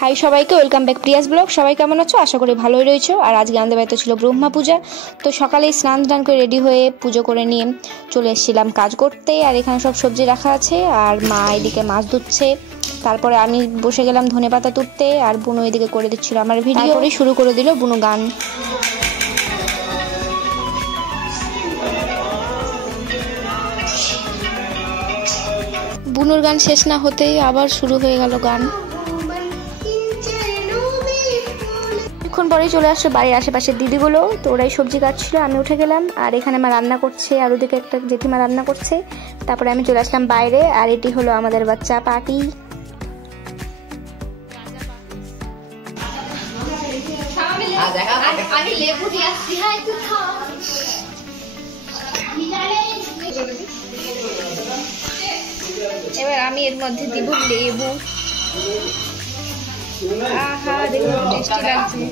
High সবাইকে, welcome back Prius blog. সবাই কেমন আছো? আশা করি ভালোই রয়েছো। আর আজকে আমাদের বাড়িতে ছিল ব্রহ্মা পূজা, তো সকালেই স্নান টান করে রেডি হয়ে পুজো করে নিয়ে চলে এসেছিলাম কাজ করতে। আর এখানে সব সবজি রাখা আছে, আর মা এদিকে মাছ ধুচ্ছে। তারপরে আমি বসে গেলাম ধনেপাতা তুলতে, আর বুনু এদিকে করে দিচ্ছিল আমার ভিডিও। তারপরে শুরু করে দিল বুনু গান। বুনুর গান শেষ না হতেই আবার শুরু হয়ে গেল গান। কিছুক্ষণ পরেই চলে আসছে বাড়ির আশেপাশের দিদিগুলো, তো ওরাই সবজি কাটছিল, আমি উঠে গেলাম। আর এখানে মা রান্না করছে, আর ওদিকে একটা জেঠিমা রান্না করছে। তারপরে আমি চলে আসলাম বাইরে, আর এটি হলো আমাদের বাচ্চা পাটি। এবার আমি এর মধ্যে দিব লেবু। আহা, দেখো টেস্টি লাগছে।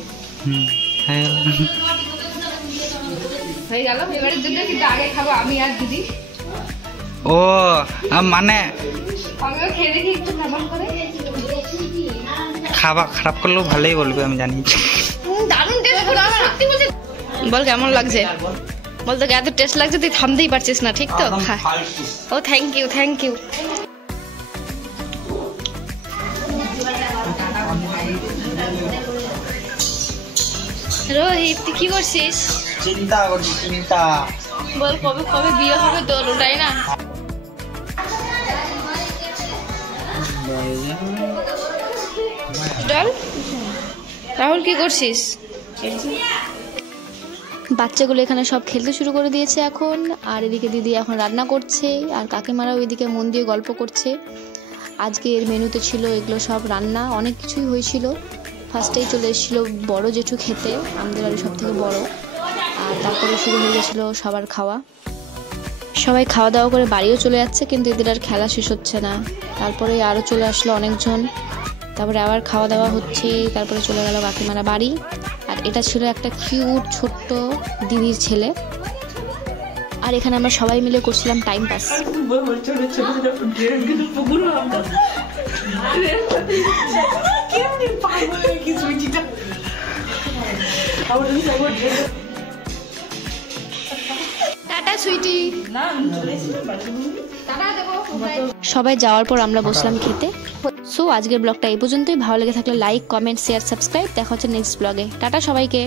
হয়ে গেল। এবারে দুটো কিন্তু আগে খাবো আমি আর দিদি। ও মানে আমিও খেয়ে দেখি একটু কেমন করে। খাবার খারাপ করলেও ভালোই বলবে, আমি জানি। দারুণ টেস্ট। বল কেমন লাগছে? বল তো এত টেস্ট লাগছে, তুই থামতেই পারছিস না, ঠিক তো? ও thank you, thank you. Rohit, তুই কি করছিস? চিন্তা করছি, চিন্তা। বল কবে কবে বিয়ে হবে তোর, ওটাই না? চল রাহুল, কি করছিস? বাচ্চাগুলো এখানে সব খেলতে শুরু করে দিয়েছে এখন। আর এদিকে দিদি এখন রান্না করছে, আর কাকিমারাও এদিকে মন দিয়ে গল্প করছে। আজকে এর মেনুতে ছিল এগুলো সব রান্না, অনেক কিছুই হয়েছিল। ফার্স্টেই চলে এসেছিলো বড় জেঠু খেতে, আমাদের বাড়ি সব থেকে বড়। আর তারপরে শুরু হয়ে গেছিলো সবার খাওয়া। সবাই খাওয়া দাওয়া করে বাড়িও চলে যাচ্ছে, কিন্তু এদের আর খেলা শেষ হচ্ছে না। তারপরে আরও চলে আসলো অনেকজন, তারপরে আবার খাওয়া দাওয়া হচ্ছে। তারপরে চলে গেল কাকিমারা বাড়ি। আর এটা ছিল একটা কিউট ছোট্ট দিদির ছেলে। আর এখানে আমরা সবাই মিলে করছিলাম টাইম পাস। সবাই যাওয়ার পর আমরা বসলাম খেতে। সো আজকের ব্লগটা এই পর্যন্তই। ভালো লেগে থাকলে লাইক, কমেন্ট, শেয়ার, সাবস্ক্রাইব। দেখা হচ্ছে নেক্সট ব্লগে। টাটা সবাইকে।